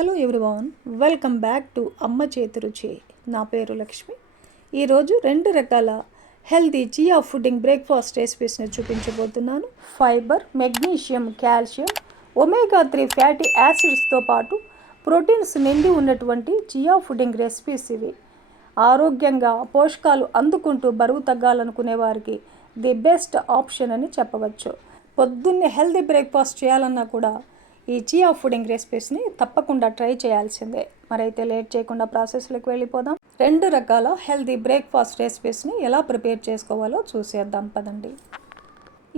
Hello everyone, welcome back to Amma Chethi Ruchi. నా పేరు లక్ష్మి. ఈరోజు 2 రకాల హెల్తీ చియా ఫుడ్డింగ్ బ్రేక్ఫాస్ట్ రెసిపీస్ని చూపించబోతున్నాను. Fibre, magnesium, calcium, omega 3 fatty యాసిడ్స్తో పాటు ప్రోటీన్స్ నిండి ఉన్నటువంటి చియా ఫుడ్డింగ్ రెసిపీస్ ఇవి. ఆరోగ్యంగా పోషకాలు అందుకుంటూ బరువు తగ్గాలనుకునే వారికి ది బెస్ట్ ఆప్షన్ అని చెప్పవచ్చు. పొద్దున్నే హెల్తీ బ్రేక్ఫాస్ట్ చేయాలన్నా కూడా ఈ చియా ఫుడ్డింగ్ రెసిపీస్ని తప్పకుండా ట్రై చేయాల్సిందే. మరైతే లేట్ చేయకుండా ప్రాసెస్లోకి వెళ్ళిపోదాం. 2 రకాల హెల్తీ బ్రేక్ఫాస్ట్ రెసిపీస్ని ఎలా ప్రిపేర్ చేసుకోవాలో చూసేద్దాం పదండి.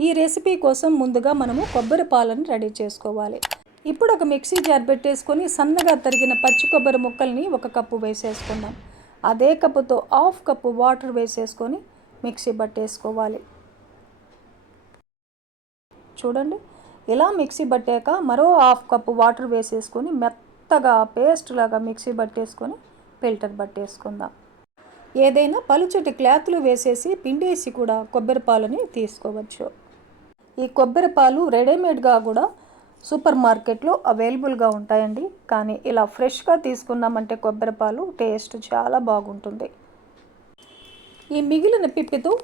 ఈ రెసిపీ కోసం ముందుగా మనము కొబ్బరి పాలను రెడీ చేసుకోవాలి. ఇప్పుడు ఒక మిక్సీ జార్ పెట్టేసుకొని సన్నగా తరిగిన పచ్చి కొబ్బరి ముక్కల్ని 1 కప్పు వేసేసుకుందాం. అదే కప్పుతో 1/2 కప్పు వాటర్ వేసేసుకొని మిక్సీ పట్టేసుకోవాలి. చూడండి, ఇలా మిక్సీ పట్టాక మరో 1/2 కప్పు వాటర్ వేసేసుకొని మెత్తగా పేస్ట్ లాగా మిక్సీ పట్టేసుకొని ఫిల్టర్ పట్టేసుకుందాం. ఏదైనా పలుచటి క్లాత్లు వేసేసి పిండేసి కూడా కొబ్బరి పాలని తీసుకోవచ్చు. ఈ కొబ్బరి పాలు రెడీమేడ్గా కూడా సూపర్ మార్కెట్లో అవైలబుల్గా ఉంటాయండి. కానీ ఇలా ఫ్రెష్గా తీసుకున్నామంటే కొబ్బరి పాలు టేస్ట్ చాలా బాగుంటుంది. ఈ మిగిలిన పిప్పితో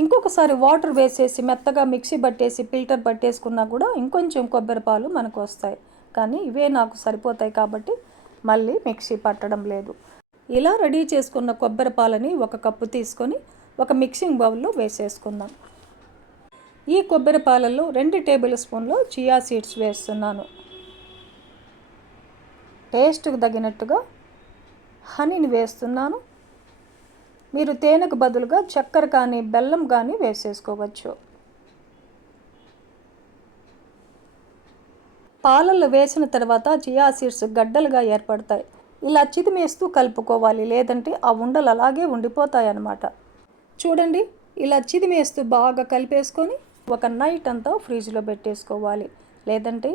ఇంకొకసారి వాటర్ వేసేసి మెత్తగా మిక్సీ పట్టేసి ఫిల్టర్ పట్టేసుకున్నా కూడా ఇంకొంచెం కొబ్బరి పాలు మనకు వస్తాయి. కానీ ఇవే నాకు సరిపోతాయి కాబట్టి మళ్ళీ మిక్సీ పట్టడం లేదు. ఇలా రెడీ చేసుకున్న కొబ్బరి పాలని 1 కప్పు తీసుకొని ఒక మిక్సింగ్ బౌల్లో వేసేసుకుందాం. ఈ కొబ్బరి పాలల్లో 2 టేబుల్ స్పూన్లు చియా సీడ్స్ వేస్తున్నాను. టేస్ట్కి తగినట్టుగా హనీని వేస్తున్నాను. మీరు తేనెకు బదులుగా చక్కెర కానీ బెల్లం కానీ వేసేసుకోవచ్చు. పాలల్లో వేసిన తర్వాత చియా సీడ్స్ గడ్డలుగా ఏర్పడతాయి. ఇలా చిదిమేస్తూ కలుపుకోవాలి, లేదంటే ఆ ఉండలు అలాగే ఉండిపోతాయి అన్నమాట. చూడండి, ఇలా చిదిమేస్తూ బాగా కలిపేసుకొని ఒక నైట్ అంతా ఫ్రిడ్జ్లో పెట్టేసుకోవాలి. లేదంటే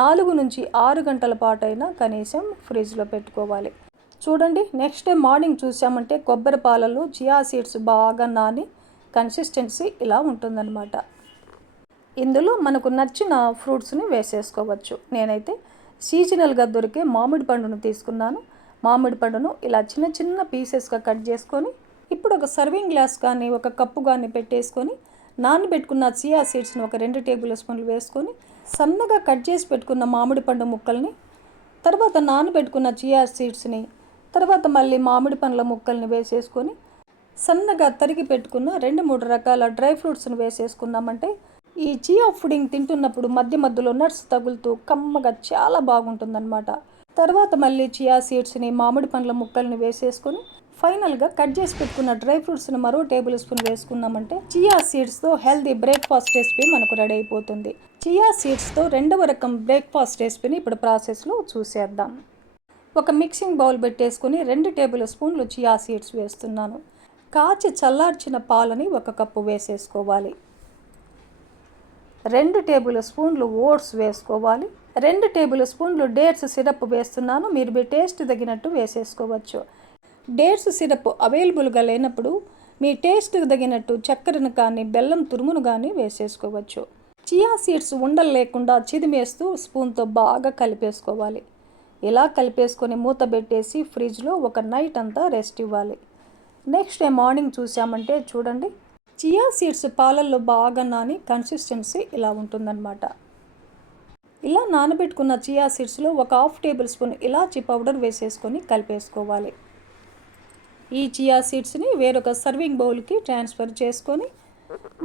4 నుంచి 6 గంటల పాటైనా కనీసం ఫ్రిడ్జ్లో పెట్టుకోవాలి. చూడండి, నెక్స్ట్ డే మార్నింగ్ చూసామంటే కొబ్బరి పాలలో చియా సీడ్స్ బాగా నాని కన్సిస్టెన్సీ ఇలా ఉంటుందన్నమాట. ఇందులో మనకు నచ్చిన ఫ్రూట్స్ని వేసేసుకోవచ్చు. నేనైతే సీజనల్గా దొరికే మామిడి పండును తీసుకున్నాను. మామిడి పండును ఇలా చిన్న చిన్న పీసెస్గా కట్ చేసుకొని ఇప్పుడు ఒక సర్వింగ్ గ్లాస్ కానీ 1 కప్పు కానీ పెట్టేసుకొని నానబెట్టుకున్న చియా సీడ్స్ని ఒక 2 టేబుల్ స్పూన్లు వేసుకొని సన్నగా కట్ చేసి పెట్టుకున్న మామిడి పండు ముక్కల్ని, తర్వాత నానబెట్టుకున్న చియా సీడ్స్ని, తర్వాత మళ్ళీ మామిడి పండ్ల ముక్కల్ని వేసేసుకొని సన్నగా తరిగి పెట్టుకున్న 2-3 రకాల డ్రై ఫ్రూట్స్ని వేసేసుకున్నామంటే ఈ చియా ఫుడ్డింగ్ తింటున్నప్పుడు మధ్య మధ్యలో నట్స్ తగులుతూ కమ్మగా చాలా బాగుంటుందన్నమాట. తర్వాత మళ్ళీ చియా సీడ్స్ని, మామిడి పండ్ల ముక్కల్ని వేసేసుకొని ఫైనల్గా కట్ చేసి పెట్టుకున్న డ్రై ఫ్రూట్స్ని మరో టేబుల్ స్పూన్ వేసుకున్నామంటే చియా సీడ్స్తో హెల్తీ బ్రేక్ఫాస్ట్ రెసిపీ మనకు రెడీ అయిపోతుంది. చియా సీడ్స్తో 2వ రకం బ్రేక్ఫాస్ట్ రెసిపీని ఇప్పుడు ప్రాసెస్లో చూసేద్దాం. ఒక మిక్సింగ్ బౌల్ పెట్టేసుకొని 2 టేబుల్ స్పూన్లు చియా సీడ్స్ వేస్తున్నాను. కాచి చల్లార్చిన పాలని 1 కప్పు వేసేసుకోవాలి. 2 టేబుల్ స్పూన్లు ఓట్స్ వేసుకోవాలి. 2 టేబుల్ స్పూన్లు డేట్స్ సిరప్ వేస్తున్నాను. మీరు మీ టేస్ట్ తగినట్టు వేసేసుకోవచ్చు. డేట్స్ సిరప్ అవైలబుల్గా లేనప్పుడు మీ టేస్ట్కి తగినట్టు చక్కెరను కానీ బెల్లం తురుమును కానీ వేసేసుకోవచ్చు. చియా సీడ్స్ ఉండలు లేకుండా చిదిమేస్తూ స్పూన్తో బాగా కలిపేసుకోవాలి. ఇలా కలిపేసుకొని మూత పెట్టేసి ఫ్రిడ్జ్లో ఒక నైట్ అంతా రెస్ట్ ఇవ్వాలి. నెక్స్ట్ డే మార్నింగ్ చూసామంటే చూడండి, చియా సీడ్స్ పాలల్లో బాగా నాని కన్సిస్టెన్సీ ఇలా ఉంటుందన్నమాట. ఇలా నానబెట్టుకున్న చియా సీడ్స్లో ఒక 1/2 టేబుల్ స్పూన్ ఇలాచీ పౌడర్ వేసేసుకొని కలిపేసుకోవాలి. ఈ చియా సీడ్స్ని వేరొక సర్వింగ్ బౌల్కి ట్రాన్స్ఫర్ చేసుకొని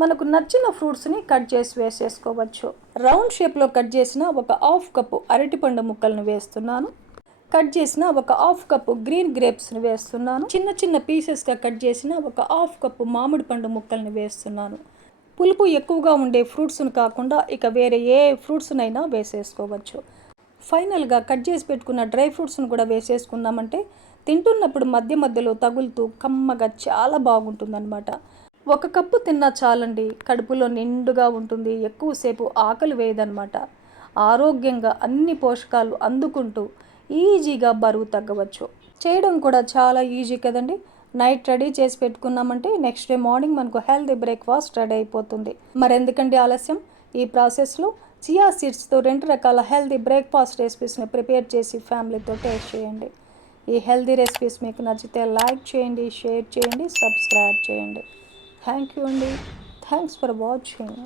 మనకు నచ్చిన ఫ్రూట్స్ని కట్ చేసి వేసేసుకోవచ్చు. రౌండ్ షేప్లో కట్ చేసిన ఒక 1/2 కప్పు అరటిపండు ముక్కలను వేస్తున్నాను. కట్ చేసిన ఒక 1/2 కప్పు గ్రీన్ గ్రేప్స్ని వేస్తున్నాను. చిన్న చిన్న పీసెస్గా కట్ చేసిన ఒక 1/2 కప్పు మామిడి పండు ముక్కల్ని వేస్తున్నాను. పులుపు ఎక్కువగా ఉండే ఫ్రూట్స్ను కాకుండా ఇక వేరే ఏ ఫ్రూట్స్నైనా వేసేసుకోవచ్చు. ఫైనల్గా కట్ చేసి పెట్టుకున్న డ్రై ఫ్రూట్స్ను కూడా వేసేసుకున్నామంటే తింటున్నప్పుడు మధ్య మధ్యలో తగులుతూ కమ్మగా చాలా బాగుంటుందన్నమాట. 1 కప్పు తిన్నా చాలండి, కడుపులో నిండుగా ఉంటుంది, ఎక్కువసేపు ఆకలి వేయదన్నమాట. ఆరోగ్యంగా అన్ని పోషకాలు అందుకుంటూ ఈజీగా బరువు తగ్గవచ్చు. చేయడం కూడా చాలా ఈజీ కదండి. నైట్ రెడీ చేసి పెట్టుకున్నామంటే నెక్స్ట్ డే మార్నింగ్ మనకు హెల్తీ బ్రేక్ఫాస్ట్ రెడీ అయిపోతుంది. మరెందుకండి ఆలస్యం, ఈ ప్రాసెస్లో చియా సీడ్స్తో 2 రకాల హెల్తీ బ్రేక్ఫాస్ట్ రెసిపీస్ని ప్రిపేర్ చేసి ఫ్యామిలీతో టేస్ట్ చేయండి. ఈ హెల్తీ రెసిపీస్ మీకు నచ్చితే లైక్ చేయండి, షేర్ చేయండి, సబ్స్క్రైబ్ చేయండి. థ్యాంక్ యూ అండి. Thanks for watching.